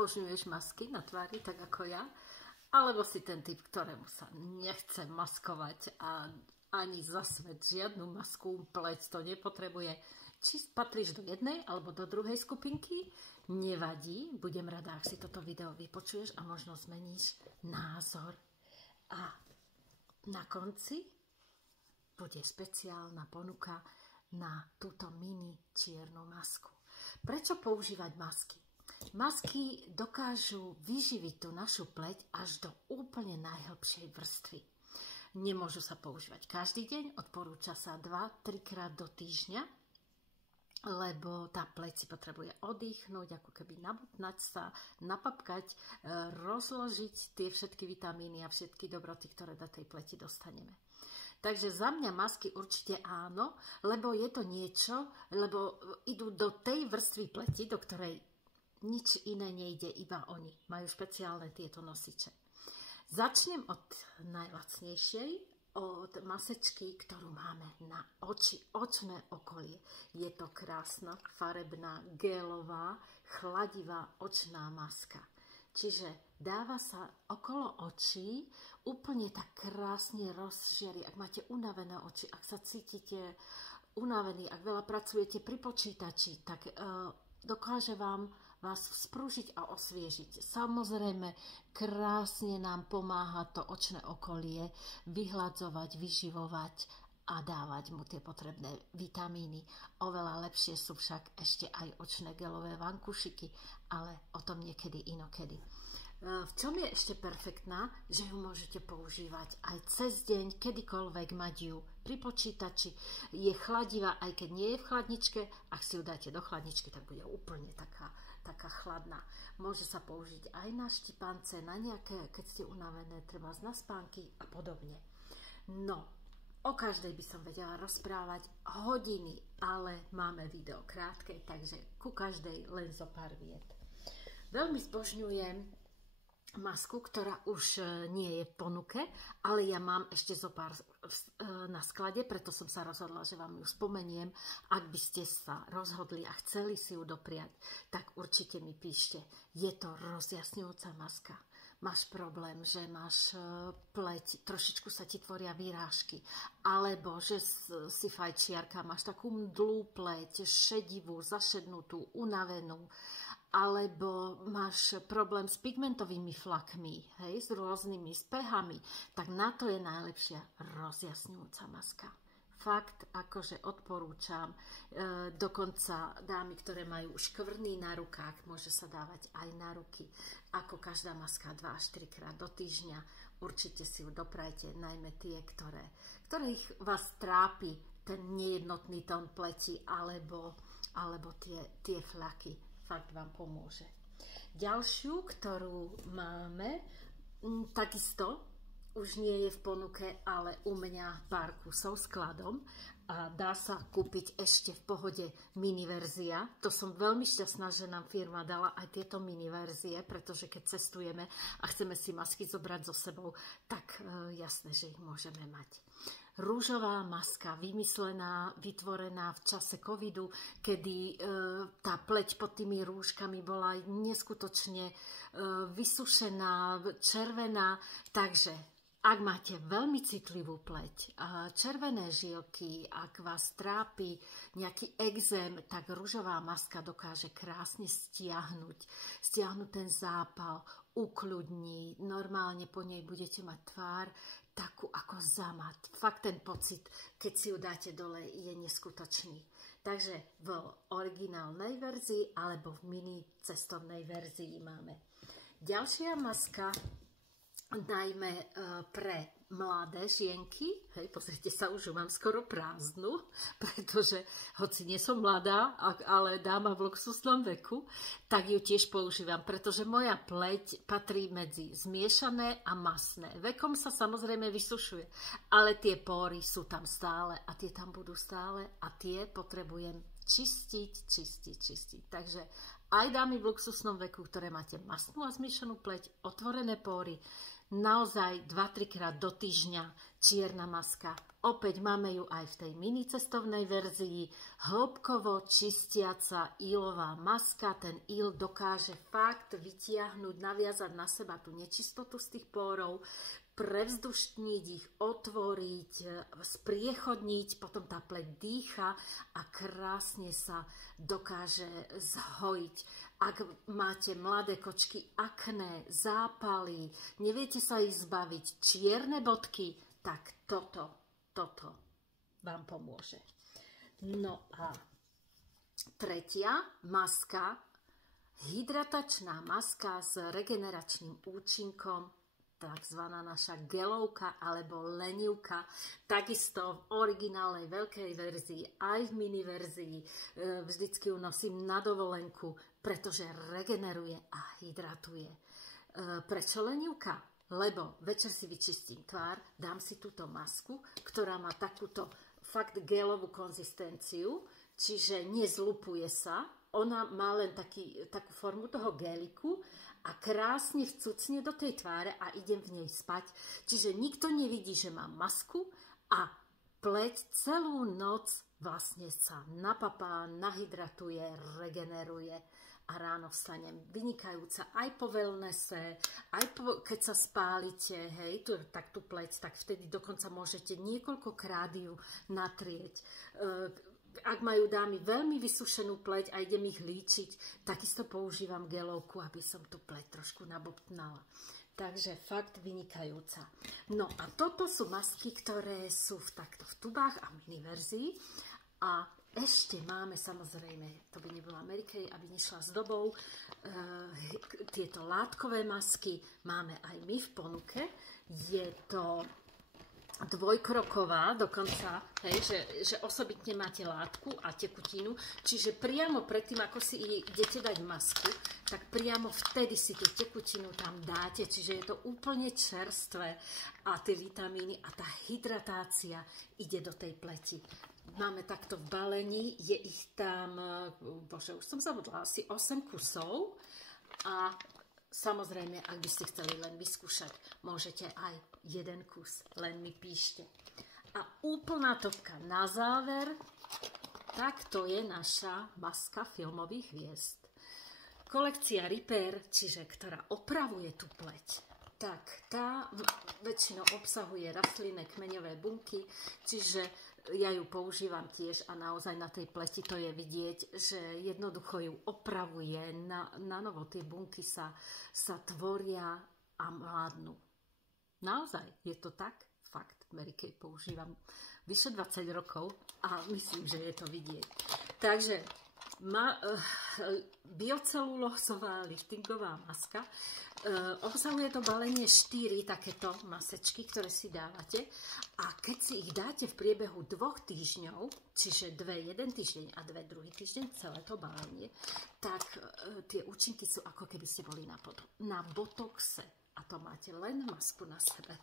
zbožňuješ masky na tvári, tak ako ja, alebo si ten typ, ktorému sa nechce maskovať a ani za svet žiadnu masku, pleť to nepotrebuje. Či patríš do jednej alebo do druhej skupinky, nevadí. Budem rada, ak si toto video vypočuješ a možno zmeníš názor. A na konci bude špeciálna ponuka na túto mini čiernu masku. Prečo používať masky? Masky dokážu vyživiť tú našu pleť až do úplne najhlbšej vrstvy. Nemôžu sa používať každý deň, odporúča sa 2-3 krát do týždňa, lebo tá pleť si potrebuje oddychnúť, ako keby nabutnať sa, napapkať, rozložiť tie všetky vitamíny a všetky dobroty, ktoré do tej pleti dostaneme. Takže za mňa masky určite áno, lebo je to niečo, lebo idú do tej vrstvy pleti, do ktorej nič iné nejde, iba oni. Majú špeciálne tieto nosiče. Začnem od najlacnejšej, od masečky, ktorú máme na oči, očné okolie. Je to krásna, farebná, gelová, chladivá očná maska. Čiže dáva sa okolo očí, úplne tak krásne rozžiari. Ak máte unavené oči, ak sa cítite unavení, ak veľa pracujete pri počítači, tak dokáže vás vzprúžiť a osviežiť. Samozrejme, krásne nám pomáha to očné okolie vyhľadzovať, vyživovať a dávať mu tie potrebné vitamíny. Oveľa lepšie sú však ešte aj očné gelové vankušiky, ale o tom niekedy inokedy. V čom je ešte perfektná, že ju môžete používať aj cez deň, kedykoľvek mať ju pri počítači. Je chladivá, aj keď nie je v chladničke. Ak si ju dáte do chladničky, tak bude úplne taká chladná. Môže sa použiť aj na štipance, na nejaké, keď ste unavené, treba na spánky a podobne. No, o každej by som vedela rozprávať hodiny, ale máme video krátke, takže ku každej len zo pár viet. Veľmi zbožňujem masku, ktorá už nie je v ponuke, ale ja mám ešte zo pár na sklade, preto som sa rozhodla, že vám ju spomeniem. Ak by ste sa rozhodli a chceli si ju dopriať, tak určite mi píšte. Je to rozjasňujúca maska. Máš problém, že máš pleť, trošičku sa ti tvoria výrážky, alebo že si fajčiarka, máš takú mdlú pleť, šedivú, zašednutú, unavenú, alebo máš problém s pigmentovými flakmi, hej, s rôznymi spehami, tak na to je najlepšia rozjasňujúca maska. Fakt, akože odporúčam, dokonca dámy, ktoré majú škvrny na rukách, môže sa dávať aj na ruky, ako každá maska 2 až 3 krát do týždňa. Určite si ju doprajte, najmä tie, ktorých vás trápi ten nejednotný tón pleti, alebo tie flaky. Fakt vám pomôže. Ďalšiu, ktorú máme, takisto už nie je v ponuke, ale u mňa pár kusov skladom a dá sa kúpiť ešte v pohode mini verzia. To som veľmi šťastná, že nám firma dala aj tieto mini verzie, pretože keď cestujeme a chceme si masky zobrať so sebou, tak jasné, že ich môžeme mať. Rúžová maska, vymyslená, vytvorená v čase covidu, kedy tá pleť pod tými rúškami bola neskutočne vysušená, červená. Takže ak máte veľmi citlivú pleť, červené žielky, ak vás trápi nejaký exém, tak rúžová maska dokáže krásne stiahnuť ten zápal, ukľudní. Normálne po nej budete mať tvár takú ako zamat. Fakt ten pocit, keď si ju dáte dole, je neskutočný. Takže v originálnej verzii alebo v mini cestovnej verzii máme. Ďalšia maska, najmä pre mladé žienky, hej, pozrite sa, už ju mám skoro prázdnu, pretože hoci nie som mladá, ale dáma v luxusnom veku, tak ju tiež používam, pretože moja pleť patrí medzi zmiešané a masné. Vekom sa samozrejme vysušuje, ale tie pory sú tam stále a tie tam budú stále a tie potrebujem čistiť. Takže aj dámy v luxusnom veku, ktoré máte masnú a zmiešanú pleť, otvorené pory, naozaj 2-3 krát do týždňa čierna maska. Opäť máme ju aj v tej mini cestovnej verzii, hĺbkovo čistiaca ílová maska. Ten íl dokáže fakt vytiahnuť, naviazať na seba tú nečistotu z tých pórov, prevzdušniť ich, otvoriť, spriechodniť, potom tá pleť dýcha a krásne sa dokáže zhojiť. Ak máte mladé kočky, akné, zápaly, neviete sa ich zbaviť, čierne bodky, tak toto vám pomôže. No a tretia maska, hydratačná maska s regeneračným účinkom, takzvaná naša gelovka alebo lenivka, takisto v originálnej veľkej verzii, aj v mini verzii. Vždycky ju nosím na dovolenku, pretože regeneruje a hydratuje. Prečo lenivka? Lebo večer si vyčistím tvár, dám si túto masku, ktorá má takúto fakt gelovú konzistenciu, čiže nezlupuje sa, ona má len takú formu toho geliku a krásne vcucne do tej tváre a idem v nej spať. Čiže nikto nevidí, že mám masku a pleť celú noc vlastne sa napapá, nahydratuje, regeneruje a ráno vstanem vynikajúca aj po wellnesse, aj keď sa spálite, hej, tak tú pleť, tak vtedy dokonca môžete niekoľkokrát ju natrieť. Ak majú dámy veľmi vysušenú pleť a idem ich líčiť, takisto používam gelovku, aby som tú pleť trošku nabobtnala. Takže fakt vynikajúca. No a toto sú masky, ktoré sú takto v tubách a mini verzii. A ešte máme samozrejme, to by nebola Mary Kay, aby nešla s dobou, tieto látkové masky máme aj my v ponuke. Je to dvojkroková dokonca, hej, že osobitne máte látku a tekutinu, čiže priamo predtým, ako si idete dať masku, tak priamo vtedy si tú tekutinu tam dáte, čiže je to úplne čerstvé a tie vitamíny a tá hydratácia ide do tej pleti. Máme takto v balení, je ich tam, bože, už som zabudla, asi 8 kusov a samozrejme, ak by ste chceli len vyskúšať, môžete aj jeden kus, len mi píšte. A úplná topka na záver, tak to je naša maska filmových hviezd. Kolekcia Repair, čiže ktorá opravuje tú pleť, tak tá väčšinou obsahuje rastlinné kmeňové bunky, čiže ja ju používam tiež a naozaj na tej pleti to je vidieť, že jednoducho ju opravuje, na novo tie bunky sa tvoria a mládnu. Naozaj, je to tak? Fakt, Mary Kay používam vyše 20 rokov a myslím, že je to vidieť. Takže biocelulózová liftingová maska. Obsahuje to balenie 4 takéto masečky, ktoré si dávate a keď si ich dáte v priebehu 2 týždňov, čiže 2 jeden týždeň a 2 druhý týždeň, celé to balenie, tak tie účinky sú ako keby ste boli na botoxe. A to máte len masku na sebe.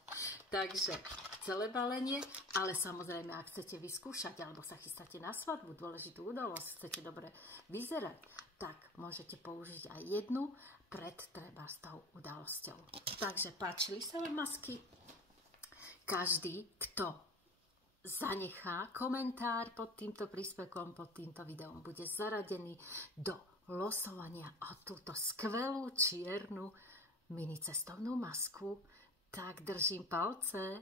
Takže celé balenie, ale samozrejme, ak chcete vyskúšať alebo sa chystáte na svadbu, dôležitú udalosť, chcete dobre vyzerať, tak môžete použiť aj jednu pred treba s tou udalosťou. Takže páčili sa vám masky? Každý, kto zanechá komentár pod týmto príspevkom, pod týmto videom, bude zaradený do losovania o túto skvelú čiernu mini cestovnú masku, tak držím palce.